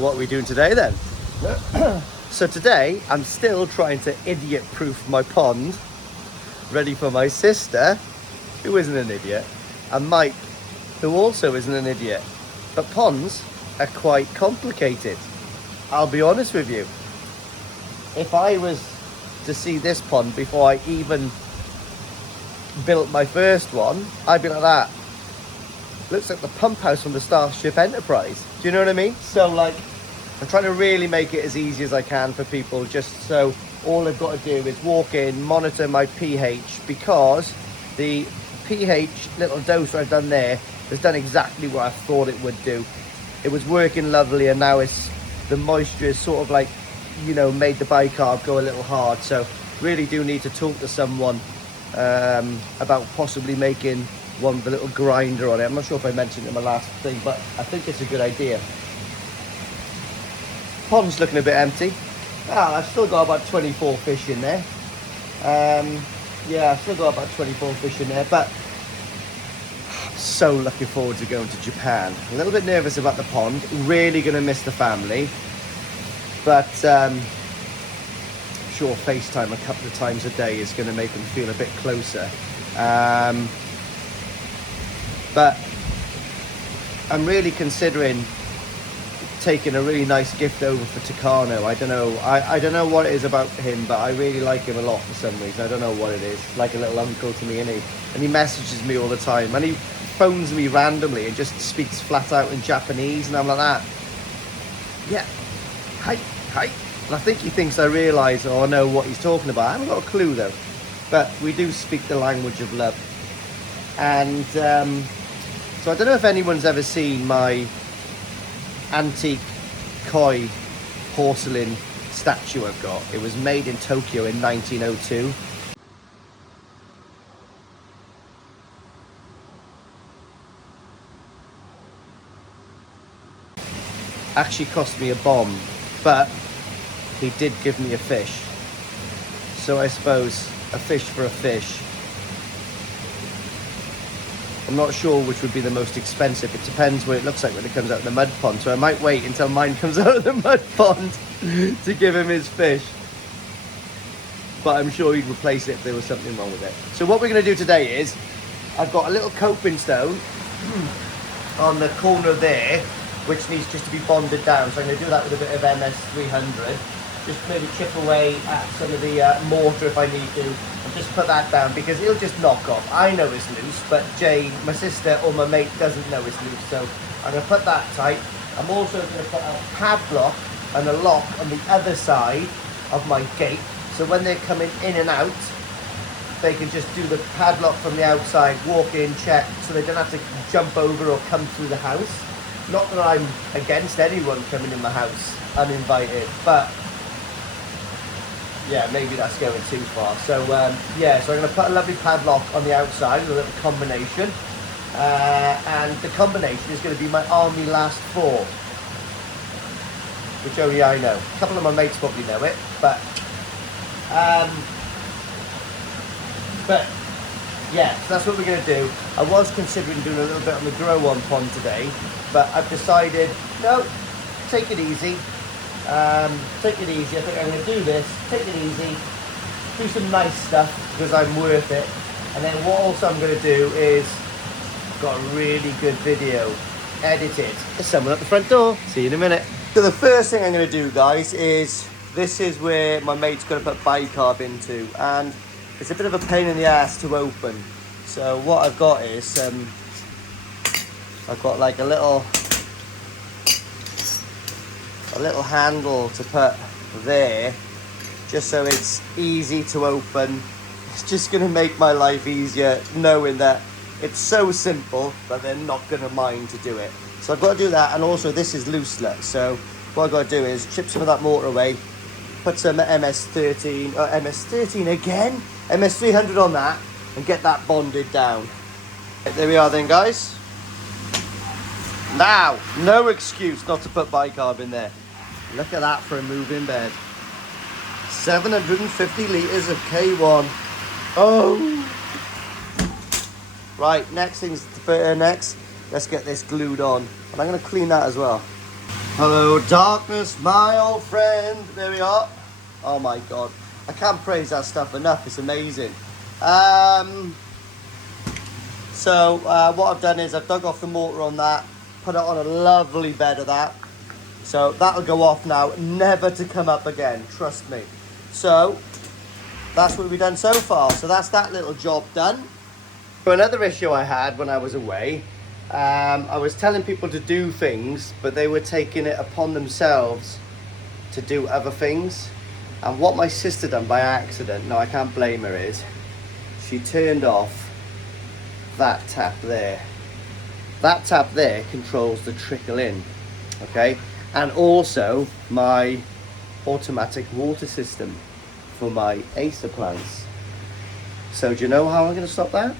what are we doing today then? So today I'm still trying to idiot proof my pond ready for my sister, who isn't an idiot, and Mike, who also isn't an idiot. But ponds are quite complicated, I'll be honest with you. If I was to see this pond before I even built my first one, I'd be like that. Looks like the pump house from the Starship Enterprise. Do you know what I mean? So like, I'm trying to really make it as easy as I can for people, just so all I've got to do is walk in, monitor my pH, because the pH little dose I've done there has done exactly what I thought it would do. It was working lovely, and now the moisture is sort of like, you know, made the bicarb go a little hard. So really do need to talk to someone about possibly making one with a little grinder on it. I'm not sure if I mentioned it in my last thing, but I think it's a good idea. Pond's looking a bit empty. I've still got about 24 fish in there. Yeah, I've still got about 24 fish in there, but I'm so looking forward to going to Japan. A little bit nervous about the pond, really going to miss the family, but sure, FaceTime a couple of times a day is going to make them feel a bit closer. But I'm really considering taking a really nice gift over for Takano. I don't know. I don't know what it is about him, but I really like him a lot for some reason. I don't know what it is. Like a little uncle to me, and he messages me all the time, and he phones me randomly and just speaks flat out in Japanese, and I'm like that. Yeah, hi. And I think he thinks I realise or know what he's talking about. I haven't got a clue though. But we do speak the language of love. And so I don't know if anyone's ever seen my antique koi porcelain statue I've got. It was made in Tokyo in 1902. Actually cost me a bomb, but he did give me a fish. So I suppose a fish for a fish. I'm not sure which would be the most expensive. It depends what it looks like when it comes out of the mud pond. So I might wait until mine comes out of the mud pond to give him his fish. But I'm sure he'd replace it if there was something wrong with it. So what we're going to do today is, I've got a little coping stone on the corner there, which needs just to be bonded down. So I'm going to do that with a bit of MS 300. Just maybe chip away at some of the mortar if I need to, and just put that down, because it'll just knock off. I know it's loose, but Jay, my sister, or my mate doesn't know it's loose, so I'm going to put that tight. I'm also going to put a padlock and a lock on the other side of my gate, so when they're coming in and out, they can just do the padlock from the outside, walk in, check, so they don't have to jump over or come through the house. Not that I'm against anyone coming in my house uninvited, but yeah, maybe that's going too far. So yeah, so I'm going to put a lovely padlock on the outside with a little combination, and the combination is going to be my Army Last 4, which only I know. A couple of my mates probably know it, but yeah, so that's what we're going to do. I was considering doing a little bit on the grow on pond today, but I've decided, no, take it easy. Take it easy. I think I'm going to do this, take it easy, do some nice stuff because I'm worth it, and then what also I'm going to do is, got a really good video edited. There's someone at the front door. See you in a minute. So the first thing I'm going to do, guys, is this is where my mate's going to put bicarb into, and it's a bit of a pain in the ass to open. So what I've got is I've got like a little handle to put there, just so it's easy to open. It's just going to make my life easier knowing that it's so simple that they're not going to mind to do it. So I've got to do that, and also this is loose nut, so what I've got to do is chip some of that mortar away, put some MS13 again, MS300 on that, and get that bonded down. There we are then, guys. Now, no excuse not to put bicarb in there. Look at that for a moving bed. 750 litres of K1. Oh! Right, next thing's next. Let's get this glued on. And I'm going to clean that as well. Hello, darkness, my old friend. There we are. Oh my God. I can't praise that stuff enough. It's amazing. So what I've done is I've dug off the mortar on that, put it on a lovely bed of that. So that'll go off now, never to come up again, trust me. So that's what we've done so far. So that's that little job done. So another issue I had when I was away, I was telling people to do things, but they were taking it upon themselves to do other things. And what my sister done by accident, no, I can't blame her, is she turned off that tap there. That tap there controls the trickle in, okay? And also my automatic water system for my Acer plants. So do you know how I'm going to stop that?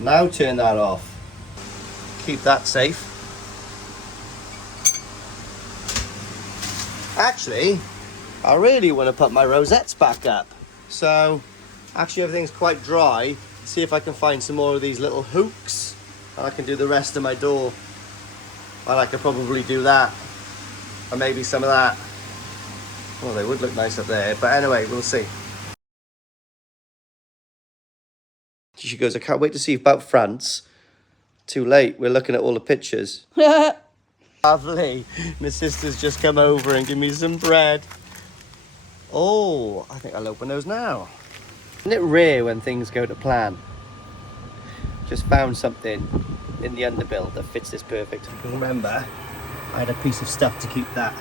Now turn that off. Keep that safe. Actually, I really want to put my rosettes back up. So actually everything's quite dry. See if I can find some more of these little hooks and I can do the rest of my door. And I could probably do that. Or maybe some of that. Well, they would look nice up there. But anyway, we'll see. She goes, I can't wait to see about France. Too late. We're looking at all the pictures. Lovely. My sister's just come over and give me some bread. Oh, I think I'll open those now. Isn't it rare when things go to plan? Just found something in the underbuild that fits this perfect. Remember, I had a piece of stuff to keep that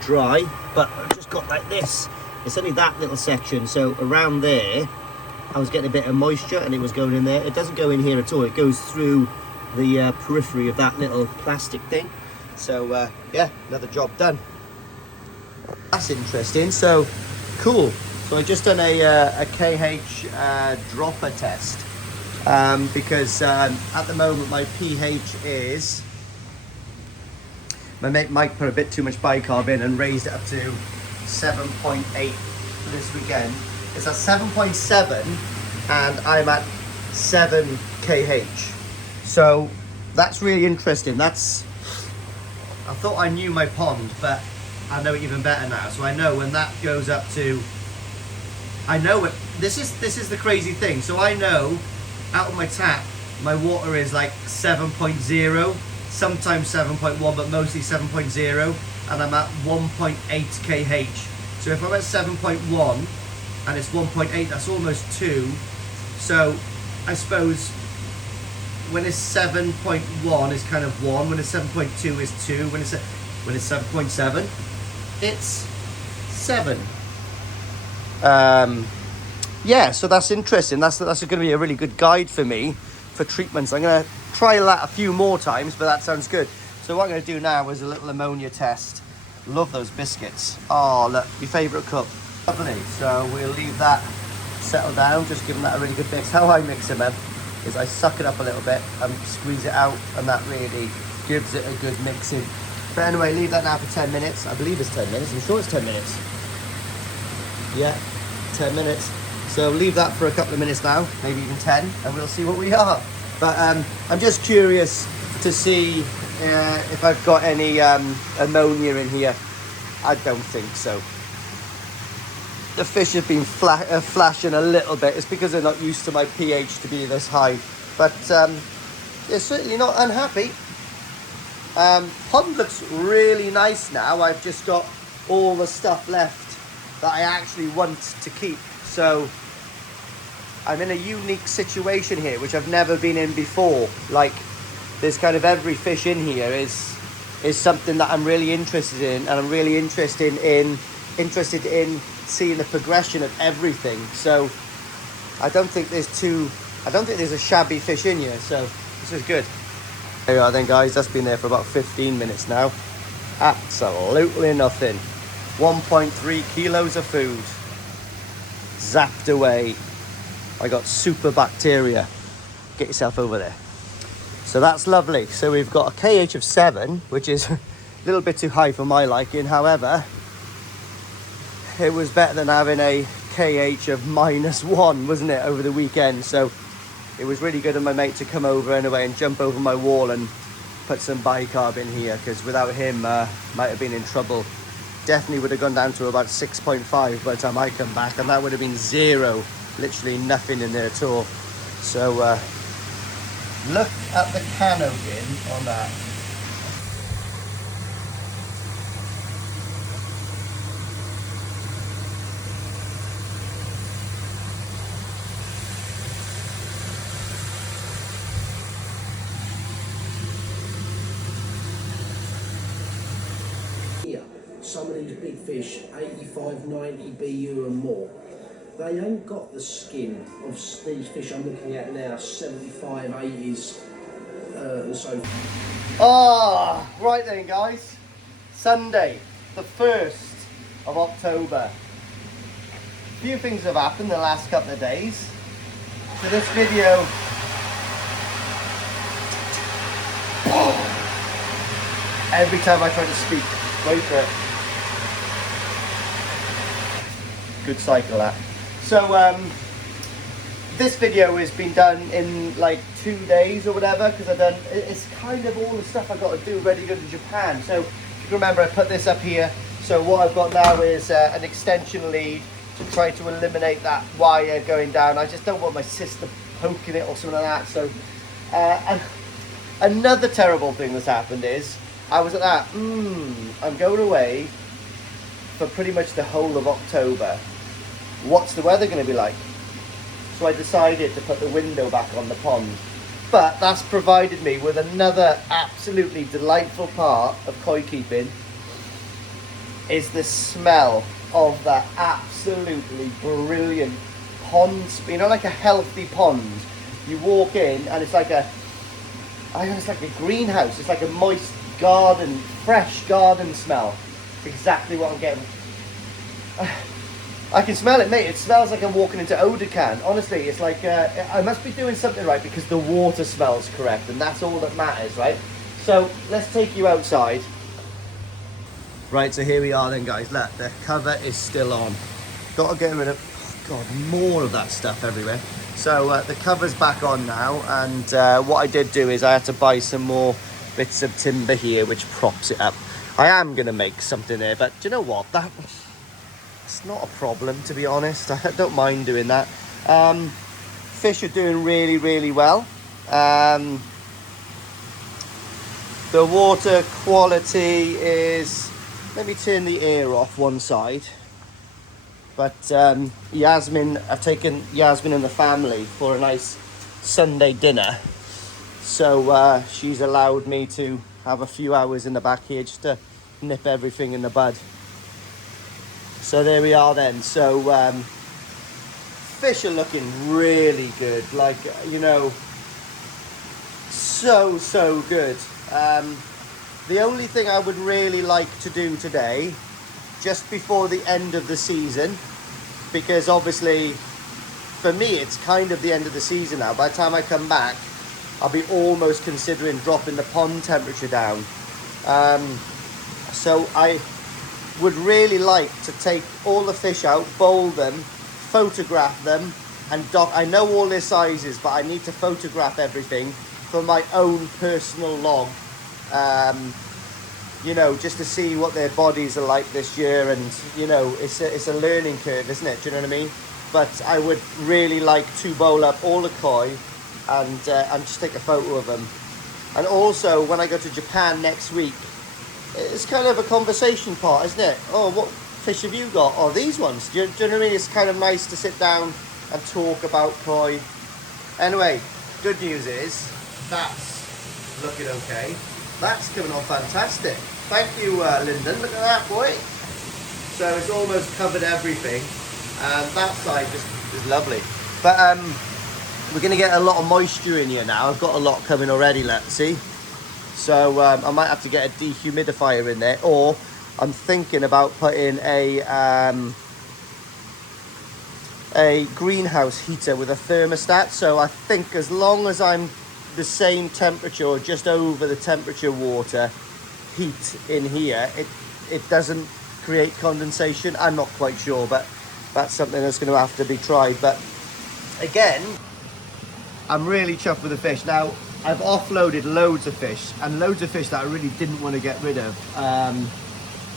dry, but I've just got like this. It's only that little section, so around there, I was getting a bit of moisture and it was going in there. It doesn't go in here at all. It goes through the periphery of that little plastic thing. So yeah, another job done. That's interesting. So cool. So I just done a KH dropper test because at the moment my pH is, my mate Mike put a bit too much bicarb in and raised it up to 7.8 for this weekend. It's at 7.7 and I'm at 7 kH. So that's really interesting. That's, I thought I knew my pond, but I know it even better now. So I know when that goes up to, I know it, this is the crazy thing. So I know out of my tap, my water is like 7.0, sometimes 7.1, but mostly 7.0, and I'm at 1.8 kH. So if I'm at 7.1 and it's 1.8, that's almost 2. So I suppose when it's 7.1 is kind of 1, when it's 7.2 is 2, when it's 7.7, it's 7. Yeah, so that's interesting. That's going to be a really good guide for me for treatments. I'm going to try that a few more times, but that sounds good. So what I'm going to do now is a little ammonia test. Love those biscuits. Oh, look, your favourite cup. Lovely. So we'll leave that settle down, just giving that a really good mix. How I mix it, man, is I suck it up a little bit and squeeze it out, and that really gives it a good mixing. But anyway, leave that now for 10 minutes. I believe it's 10 minutes. I'm sure it's 10 minutes. Yeah, 10 minutes. So leave that for a couple of minutes now, maybe even 10, and we'll see what we are. But I'm just curious to see if I've got any ammonia in here. I don't think so. The fish have been flashing a little bit. It's because they're not used to my pH to be this high. But they're certainly not unhappy. Pond looks really nice now. I've just got all the stuff left that I actually want to keep. So I'm in a unique situation here, which I've never been in before. Like, there's kind of every fish in here is something that I'm really interested in, and I'm really interested in seeing the progression of everything. So I don't think there's a shabby fish in here. So this is good. There you are then, guys. That's been there for about 15 minutes now. Absolutely nothing. 1.3 kilos of food zapped away. I got super bacteria. Get yourself over there. So that's lovely. So we've got a KH of 7, which is a little bit too high for my liking. However, it was better than having a KH of -1, wasn't it, over the weekend? So it was really good of my mate to come over anyway and jump over my wall and put some bicarb in here, because without him, might have been in trouble. Definitely would have gone down to about 6.5 by the time I come back, and that would have been zero, literally nothing in there at all. So look at the canopy on that. Some of these big fish, 85, 90 BU and more, they ain't got the skin of these fish I'm looking at now, 75, 80s, and so forth. Oh, right then guys, Sunday, the 1st of October. A few things have happened the last couple of days. So this video, every time I try to speak, wait for it. Good cycle that. So this video has been done in like 2 days or whatever, because I've done, it's kind of all the stuff I've got to do ready to go to Japan. So if you remember, I put this up here. So what I've got now is an extension lead to try to eliminate that wire going down. I just don't want my sister poking it or something like that. So and another terrible thing that's happened is I was at that, I'm going away for pretty much the whole of October. What's the weather going to be like? So I decided to put the window back on the pond. But that's provided me with another absolutely delightful part of koi keeping, is the smell of that absolutely brilliant pond. You know, like a healthy pond. You walk in and it's like it's like a greenhouse. It's like a moist garden, fresh garden smell. It's exactly what I'm getting. I can smell it, mate. It smells like I'm walking into Odecan. Honestly, it's like I must be doing something right because the water smells correct, and that's all that matters, right? So let's take you outside. Right, so here we are then, guys. Look, the cover is still on. Got to get rid of, oh God, more of that stuff everywhere. So the cover's back on now, and what I did do is I had to buy some more bits of timber here, which props it up. I am going to make something there, but do you know what? It's not a problem, to be honest. I don't mind doing that. Fish are doing really, really well. The water quality is... Let me turn the air off one side. But Yasmin, I've taken Yasmin and the family for a nice Sunday dinner. So she's allowed me to have a few hours in the back here just to nip everything in the bud. So there we are then. So fish are looking really good. Like, you know, so good. The only thing I would really like to do today, just before the end of the season, because obviously for me it's kind of the end of the season now. By the time I come back, I'll be almost considering dropping the pond temperature down. So I would really like to take all the fish out, bowl them, photograph them, and I know all their sizes, but I need to photograph everything for my own personal log. You know, just to see what their bodies are like this year, and you know, it's a learning curve, isn't it? Do you know what I mean? But I would really like to bowl up all the koi and just take a photo of them. And also, when I go to Japan next week, it's kind of a conversation part, isn't it? Oh, what fish have you got? Oh, these ones. Do you know what I mean? It's kind of nice to sit down and talk about koi. Anyway, good news is that's looking okay. That's coming on fantastic. Thank you, Lyndon. Look at that, boy. So it's almost covered everything, and that side just is lovely. But we're going to get a lot of moisture in here now. I've got a lot coming already, let's see. So I might have to get a dehumidifier in there, or I'm thinking about putting a greenhouse heater with a thermostat. So I think as long as I'm the same temperature or just over the temperature water heat in here, it doesn't create condensation. I'm not quite sure, but that's something that's going to have to be tried. But again, I'm really chuffed with the fish. Now, I've offloaded loads of fish, and loads of fish that I really didn't want to get rid of.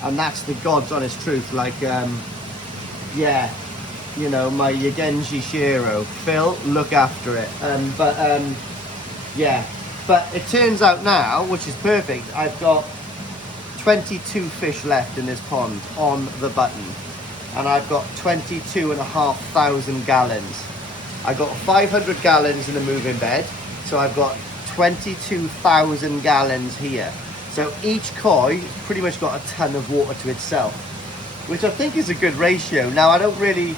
And that's the God's honest truth. Like, yeah, you know, my Yagenji Shiro. Phil, look after it. Yeah. But it turns out now, which is perfect, I've got 22 fish left in this pond on the button. And I've got 22,500 gallons. I got 500 gallons in the moving bed, so I've got 22,000 gallons here. So each koi pretty much got a ton of water to itself, which I think is a good ratio. Now, I don't really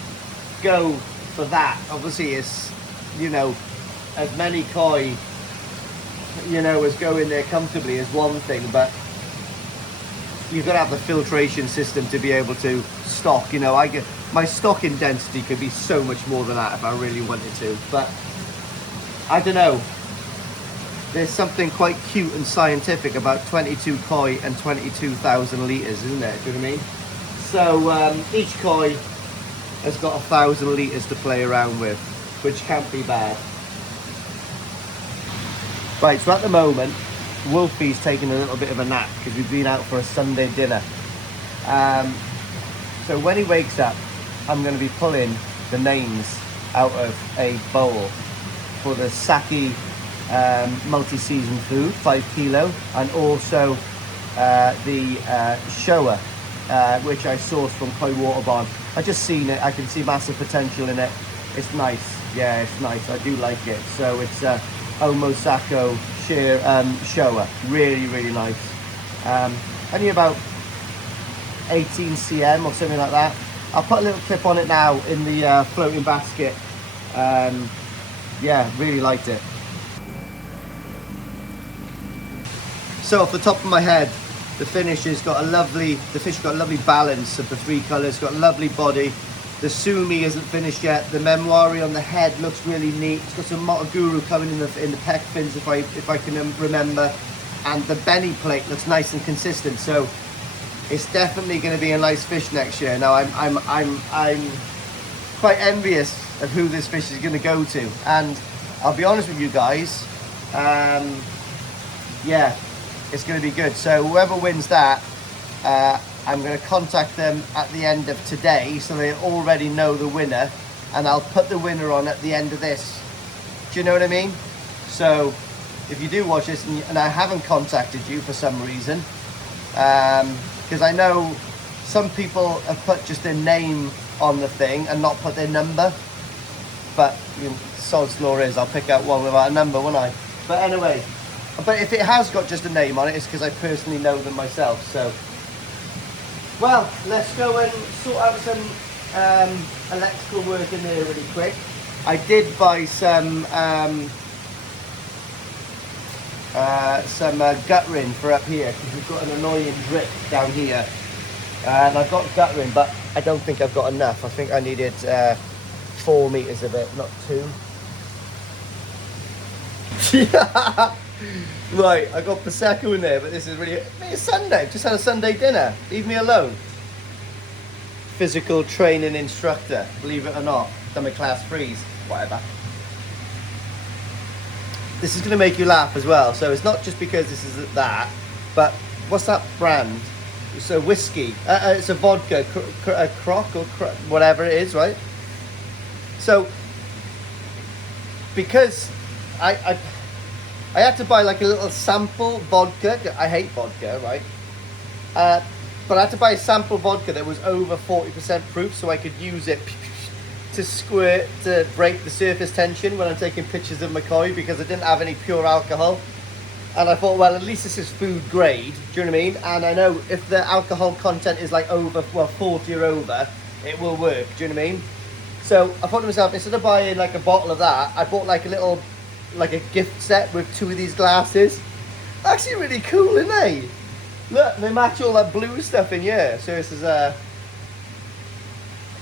go for that. Obviously, it's, you know, as many koi, you know, as go in there comfortably is one thing, but you've got to have the filtration system to be able to stock. You know, my stocking density could be so much more than that if I really wanted to, but I don't know. There's something quite cute and scientific about 22 koi and 22,000 litres, isn't there? Do you know what I mean? So each koi has got 1,000 litres to play around with, which can't be bad. Right, so at the moment, Wolfie's taking a little bit of a nap because we've been out for a Sunday dinner. So when he wakes up, I'm going to be pulling the names out of a bowl for the Saki multi-season food, 5 kilo, and also the Showa, which I sourced from Koi Water Barn. I just seen it, I can see massive potential in it. It's nice, yeah, it's nice, I do like it. So it's Omosako Showa, really, really nice. Only about 18 cm or something like that. I'll put a little clip on it now in the floating basket. Yeah, really liked it. So off the top of my head, the fish has got a lovely balance of the 3 colours, got a lovely body. The Sumi isn't finished yet. The Memoiri on the head looks really neat. It's got some Motoguru coming in the pec fins if I can remember. And the Benny plate looks nice and consistent. So it's definitely going to be a nice fish next year. Now I'm quite envious of who this fish is going to go to. And I'll be honest with you guys, yeah, it's going to be good. So whoever wins that, I'm going to contact them at the end of today so they already know the winner, and I'll put the winner on at the end of this. Do you know what I mean? So if you do watch this and I haven't contacted you for some reason, because I know some people have put just their name on the thing and not put their number, but you know, sod's law is I'll pick out one without a number, won't I? But anyway, but if it has got just a name on it, it's because I personally know them myself. So well, let's go and sort out some electrical work in there really quick. I did buy some gut ring for up here because we've got an annoying drip down here, and I've got gut ring, but I don't think I've got enough. I think I needed 4 meters of it, not 2. Yeah. Right, I got Prosecco in there, but this is really... It's Sunday, just had a Sunday dinner. Leave me alone. Physical training instructor, believe it or not. Done my class 3s, whatever. This is going to make you laugh as well. So it's not just because this is that, but what's that brand? It's a whiskey. It's a vodka, Croc or whatever it is, right? So, because I had to buy like a little sample vodka. I hate vodka, right? But I had to buy a sample vodka that was over 40% proof so I could use it to squirt to break the surface tension when I'm taking pictures of my koi, because I didn't have any pure alcohol. And I thought, well, at least this is food grade, do you know what I mean? And I know if the alcohol content is like over, well, 40 or over, it will work, do you know what I mean? So I thought to myself, instead of buying like a bottle of that, I bought like a little, like a gift set with 2 of these glasses. Actually really cool, isn't they? Look, they match all that blue stuff in here. So this is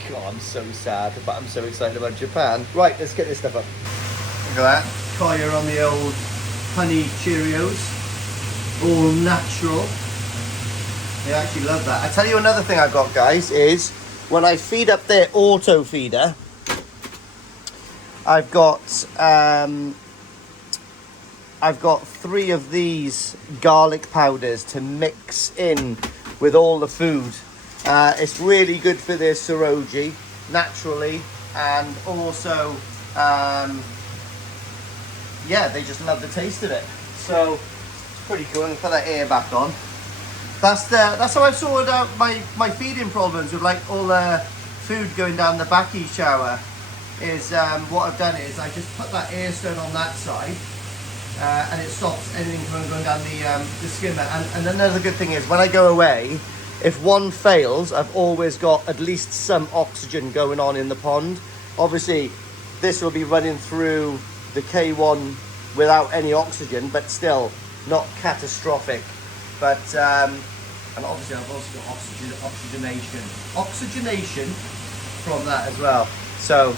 God, I'm so sad, but I'm so excited about Japan. Right, let's get this stuff up. Look at that. Koi on the old honey Cheerios. All natural. They actually love that. I tell you another thing I've got, guys, is when I feed up their auto feeder, I've got 3 of these garlic powders to mix in with all the food. It's really good for their Suroji naturally, and also yeah, they just love the taste of it. So it's pretty cool. I'm gonna put that air back on. That's how I've sorted out my feeding problems with like all the food going down the backy shower. Is what I've done is I just put that air stone on that side, and it stops anything from going down the skimmer. And another good thing is when I go away, if one fails, I've always got at least some oxygen going on in the pond. Obviously, this will be running through the K1 without any oxygen, but still not catastrophic. But and obviously I've also got oxygenation from that as well. So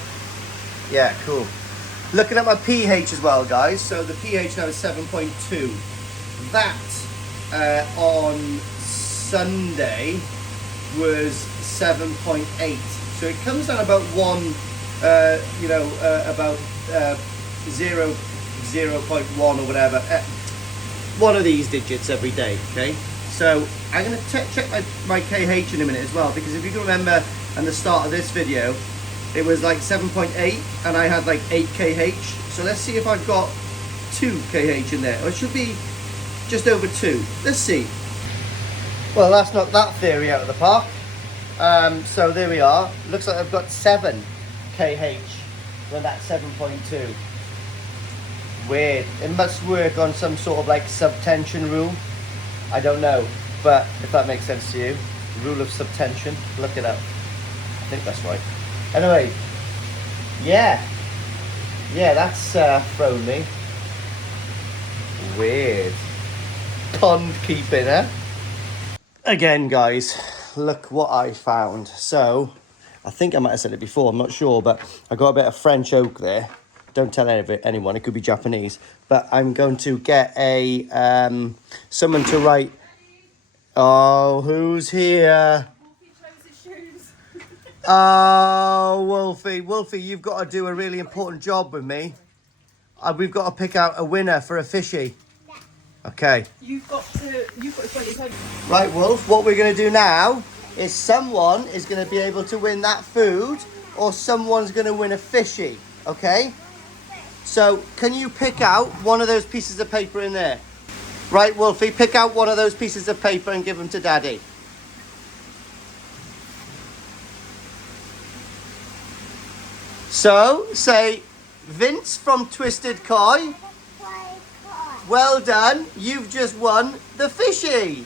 yeah, cool. Looking at my pH as well, guys. So the pH now is 7.2. That on Sunday was 7.8. So it comes down about about 0.1 or whatever. One of these digits every day, okay? So I'm going to check my KH in a minute as well, because if you can remember at the start of this video, it was like 7.8 and I had like 8 kH. So let's see if I've got 2 kH in there. Or it should be just over 2. Let's see. Well, let's knock that theory out of the park. So there we are. Looks like I've got 7 kH when that's 7.2. Weird. It must work on some sort of like subtension rule. I don't know, but if that makes sense to you, rule of subtension, look it up. I think that's right. Anyway, yeah, that's thrown me. Weird. Pond keeping, eh? Again, guys, look what I found. So, I think I might have said it before, I'm not sure, but I got a bit of French oak there. Don't tell anyone, it could be Japanese. But I'm going to get a someone to write. Oh, who's here? Oh, Wolfie, you've got to do a really important job with me. We've got to pick out a winner for a fishy. Okay. You've got to Right, Wolf, what we're going to do now is someone is going to be able to win that food, or someone's going to win a fishy, okay? So, can you pick out one of those pieces of paper in there? Right, Wolfie, pick out one of those pieces of paper and give them to Daddy. So, say, Vince from Twisted Koi. Well done, you've just won the fishy.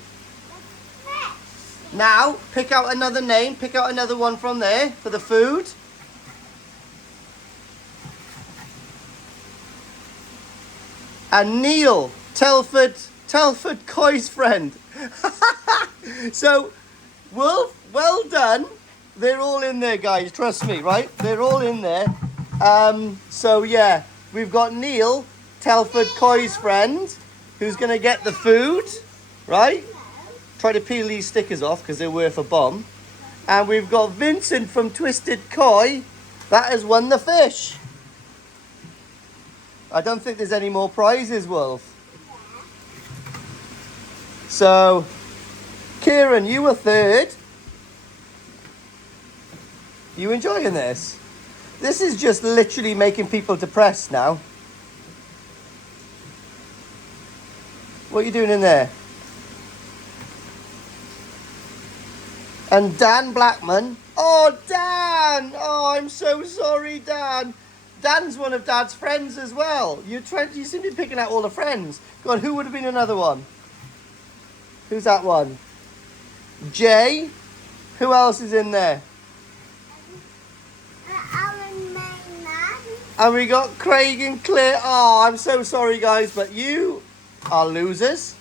Now, pick out another name, pick out another one from there for the food. And Neil, Telford Koi's friend. So, Wolf, well done. They're all in there, guys, trust me, right? They're all in there. So, yeah, we've got Neil, Telford Koi's friend, who's going to get the food, right? Try to peel these stickers off because they're worth a bomb. And we've got Vincent from Twisted Koi that has won the fish. I don't think there's any more prizes, Wolf. So, Kieran, you were third. You enjoying this? This is just literally making people depressed now. What are you doing in there? And Dan Blackman. Oh, Dan! Oh, I'm so sorry, Dan. Dan's one of Dad's friends as well. You seem to be picking out all the friends. Go on, who would have been another one? Who's that one? Jay? Who else is in there? And we got Craig and Claire. Oh, I'm so sorry, guys, but you are losers.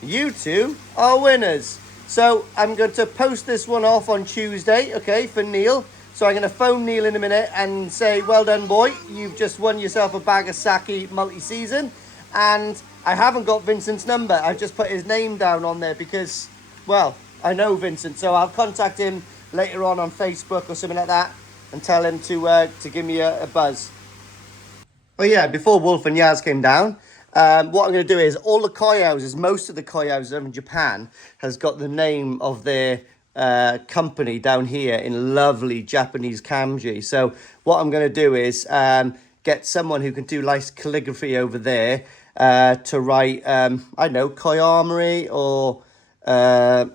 You two are winners. So I'm going to post this one off on Tuesday, okay, for Neil. So I'm going to phone Neil in a minute and say, well done, boy. You've just won yourself a bag of sake multi-season. And I haven't got Vincent's number. I've just put his name down on there because, well, I know Vincent. So I'll contact him later on Facebook or something like that and tell him to give me a buzz. Oh yeah, before Wolf and Yaz came down, what I'm going to do is all the koi houses, most of the koi houses in Japan has got the name of their company down here in lovely Japanese kanji. So what I'm going to do is get someone who can do nice calligraphy over there to write, I don't know, Koi Armory or, I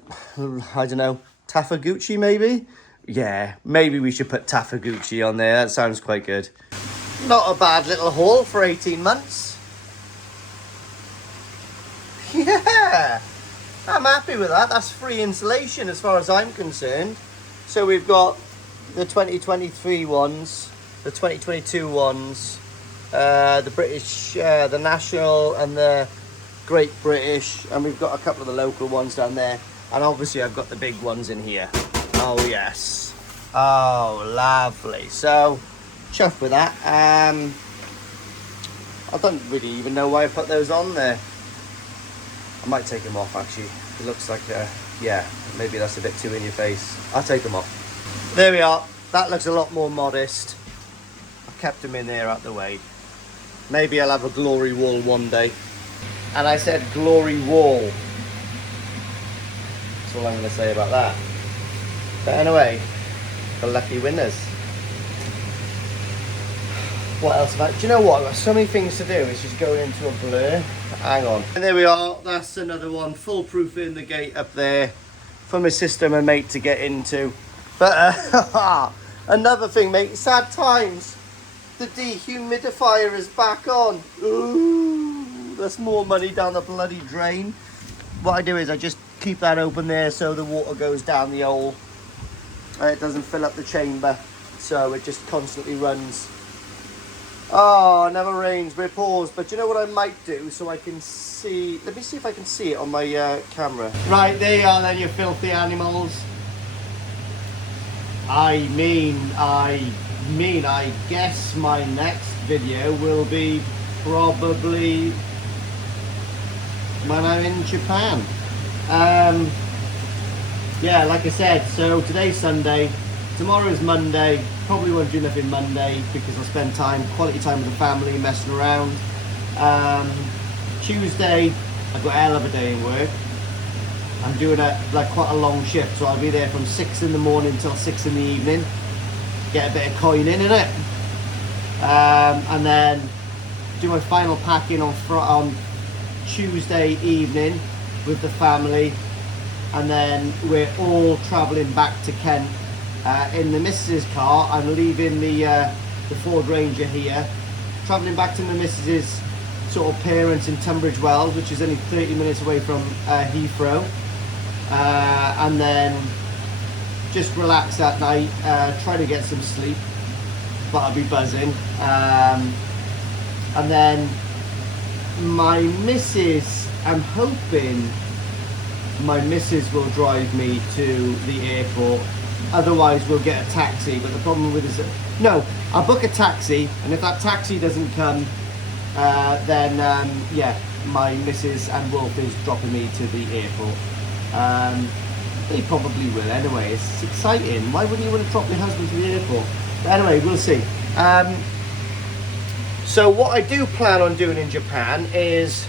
don't know, Tafaguchi maybe? Yeah, maybe we should put Tafaguchi on there. That sounds quite good. Not a bad little haul for 18 months. Yeah, I'm happy with that. That's free insulation as far as I'm concerned. So we've got the 2023 ones, the 2022 ones, the British, the National and the Great British, and we've got a couple of the local ones down there. And obviously I've got the big ones in here. Oh yes. Oh, lovely. So, chuffed with that. I don't really even know why I put those on there. I might take them off actually. It looks like, yeah, maybe that's a bit too in your face. I'll take them off. There we are. That looks a lot more modest. I've kept them in there out the way. Maybe I'll have a glory wall one day. And I said glory wall. That's all I'm going to say about that. But anyway, the lucky winners. What else have I... Do you know what? I've got so many things to do. It's just going into a blur. Hang on. And there we are. That's another one. Foolproofing the gate up there for my sister and my mate to get into. But another thing, mate. Sad times. The dehumidifier is back on. Ooh, there's more money down the bloody drain. What I do is I just keep that open there so the water goes down the hole. It doesn't fill up the chamber. So it just constantly runs. Oh, it never rains, but it pours. But you know what I might do so I can see... Let me see if I can see it on my camera. Right, there you are then, you filthy animals. I guess my next video will be probably when I'm in Japan. Yeah, like I said, so today's Sunday. Tomorrow is Monday. Probably won't do nothing Monday because I'll spend quality time with the family, messing around. Tuesday, I've got a hell of a day in work. I'm doing quite a long shift, so I'll be there from 6 in the morning till 6 in the evening. Get a bit of coin in it. And then do my final packing on Tuesday evening with the family. And then we're all travelling back to Kent. In the missus's car. I'm leaving the Ford Ranger here, travelling back to my missus's sort of parents in Tunbridge Wells, which is only 30 minutes away from Heathrow, and then just relax that night, try to get some sleep, but I'll be buzzing, and then my missus, I'm hoping my missus will drive me to the airport. Otherwise we'll get a taxi, but the problem with it is no, I'll book a taxi, and if that taxi doesn't come, then yeah, my missus and Wolf is dropping me to the airport. They probably will anyway. It's exciting. Why wouldn't you want to drop your husband to the airport? But anyway, we'll see. So what I do plan on doing in Japan is,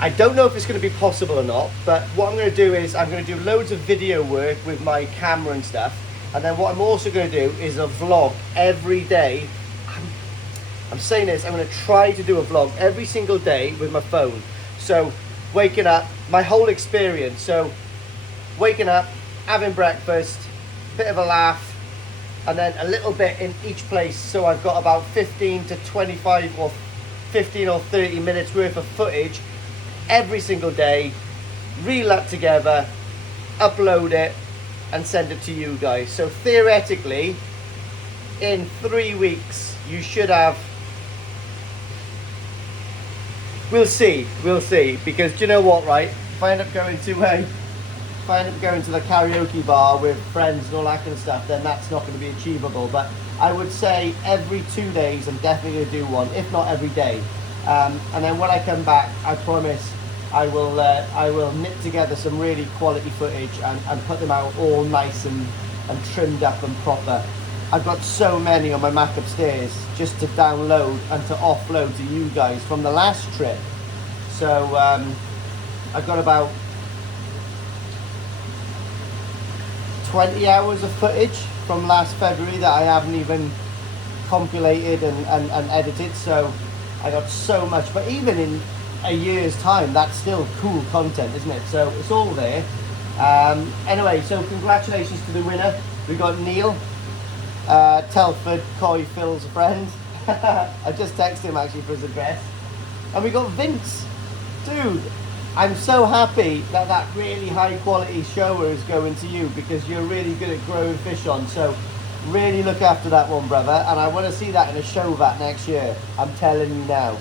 I don't know if it's going to be possible or not, but what I'm going to do is I'm going to do loads of video work with my camera and stuff, and then what I'm also going to do is a vlog every day. I'm saying this, I'm going to try to do a vlog every single day with my phone. So waking up, my whole experience. So waking up, having breakfast, bit of a laugh, and then a little bit in each place. So I've got about 15 to 25 or 15 or 30 minutes worth of footage every single day, reel that together, upload it, and send it to you guys. So theoretically, in 3 weeks, you should have... We'll see, because do you know what, right? If I end up going to the karaoke bar with friends and all that kind of stuff, then that's not going to be achievable. But I would say every 2 days, I'm definitely going to do one, if not every day. And then when I come back, I promise I will knit together some really quality footage and put them out all nice and trimmed up and proper. I've got so many on my Mac upstairs just to download and to offload to you guys from the last trip. So I've got about 20 hours of footage from last February that I haven't even compilated and edited. So I got so much, but even in a year's time, that's still cool content, isn't it? So it's all there. Anyway, so congratulations to the winner. We got Neil Telford. Coy Phil's a friend. I just texted him actually for his address. And we got Vince. Dude, I'm so happy that that really high quality shower is going to you, because you're really good at growing fish on. So really look after that one, brother. And I want to see that in a show vat next year. I'm telling you now.